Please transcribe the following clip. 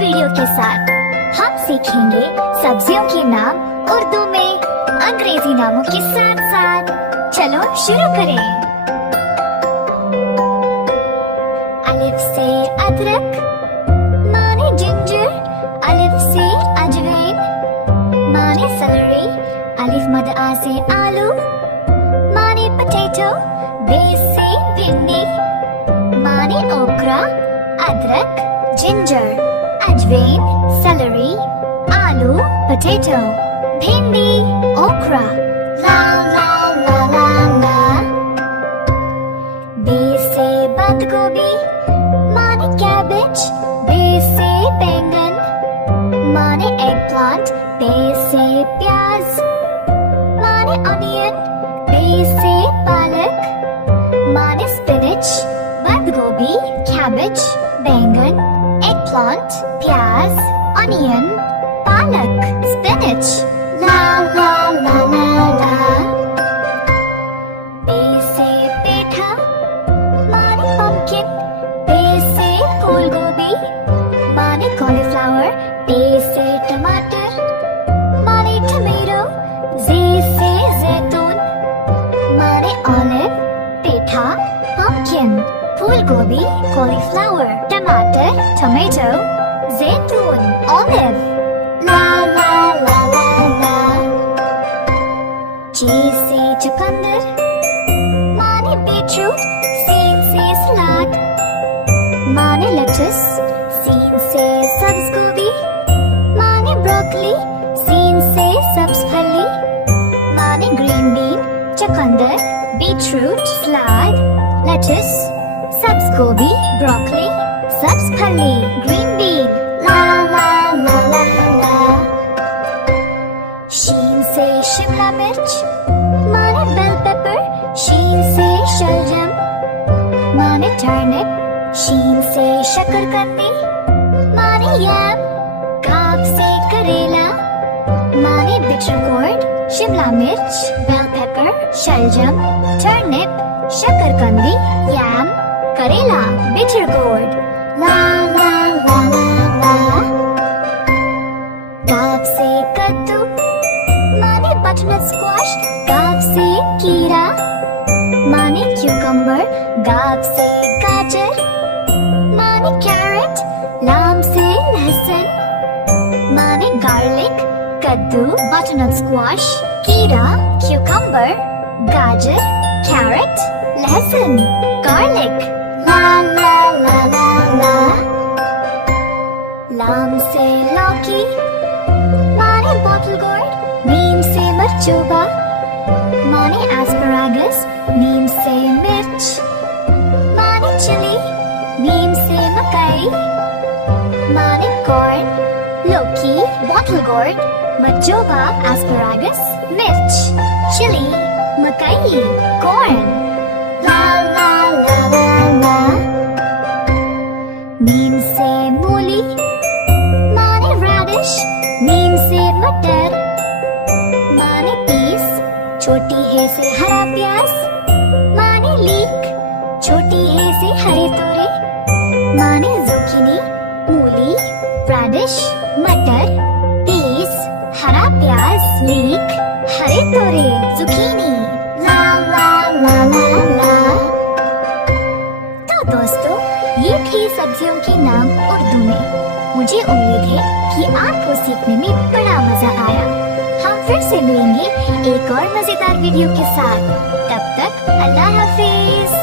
Video के साथ हम सीखेंगे सब्जियों के नाम उर्दू में अंग्रेजी नामों के साथ साथ। चलो शुरू करें। अलिफ से अदरक माने जिंजर, अलिफ से अजवाइन माने सेलरी, अलिफ मद आ से आलू माने पोटैटो, बे से भिंडी माने ओकरा, अदरक जिंजर, अजवाइन सेलरी, आलू पोटैटो, भिंडी ओकरा। ला ला ला ला ला। बे से बंद गोभी माने कैबेज, बे से बैंगन माने एग प्लांट, बे से प्याज माने ऑनियन, बे से पालक माने स्पिनच, बंद गोभी कैबेज बैंगन एग प्लांट प्याज ऑनियन पालक स्पिनच। ला ला ला ला ला। बे से पेठा माने पंपकिन, बे से फूल गोभी माने कॉलीफ्लावर, बे से टमाटर माने टमेटो, जे से जैतून माने ऑलिव, पेठा पंपकिन फूल गोभी कॉलीफ्लावर टमाटर टमेटो जैतून ऑलिव। ला ला ला ला ला। ची से चुकंदर माने बीटरूट, सीन से सलाद माने लेटस, सीन से सब्ज गोभी माने ब्रोकली, सीन से सब्ज फली माने ग्रीन बीन, चुकंदर बीटरूट सलाद लेटस सब्ज गोभी ब्रोकली सब्ज फली ग्रीन बीन। ला ला ला ला ला। शीन से शिमला मिर्च माने बेल पेपर, शीन से शलजम माने टर्निप, शीन से शकरकंदी माने यम, काफ से करेला माने बिटर गोर्ड, शिमला मिर्च बेल पेपर शलजम टर्निप शकरकंदी यम करेला बिटर गोर्ड। ला ला ला ला ला। काफ से कद्दू माने बटरनट स्क्वाश, गाफ से कीड़ा माने क्यूकम्बर, गाफ से गाजर माने कैरेट, लाम से लहसुन माने गार्लिक, कद्दू बटरनट स्क्वाश कीड़ा क्यूकम्बर गाजर कैरेट लहसुन गार्लिक। ला ला ला ला ला। लाम से लौकी माने बॉटल गोर्ड, मीम से मरचूबा माने एस्परागस, मीम से मिर्च माने चिली, मीम से मकई माने कॉर्न, लौकी बॉटल गोर्ड मरचूबा एस्परागस मिर्च चिली मकई कॉर्न। ला ला ला ला ला। मीम से मूली माने रेडिश, मीम से मटर माने पीस, छोटी है से हरा प्याज माने लीक, छोटी है से हरे तोरे माने जुकीनी, मूली रेडिश मटर पीस हरा प्याज लीक हरे तोरे जुकीनी। ला ला ला ला ला। तो दोस्तों ये थी सब्जियों के नाम उर्दू में। मुझे उम्मीद है कि आपको सीखने में बड़ा मजा आया। हम फिर से मिलेंगे एक और मजेदार वीडियो के साथ। तब तक अल्लाह हाफिज।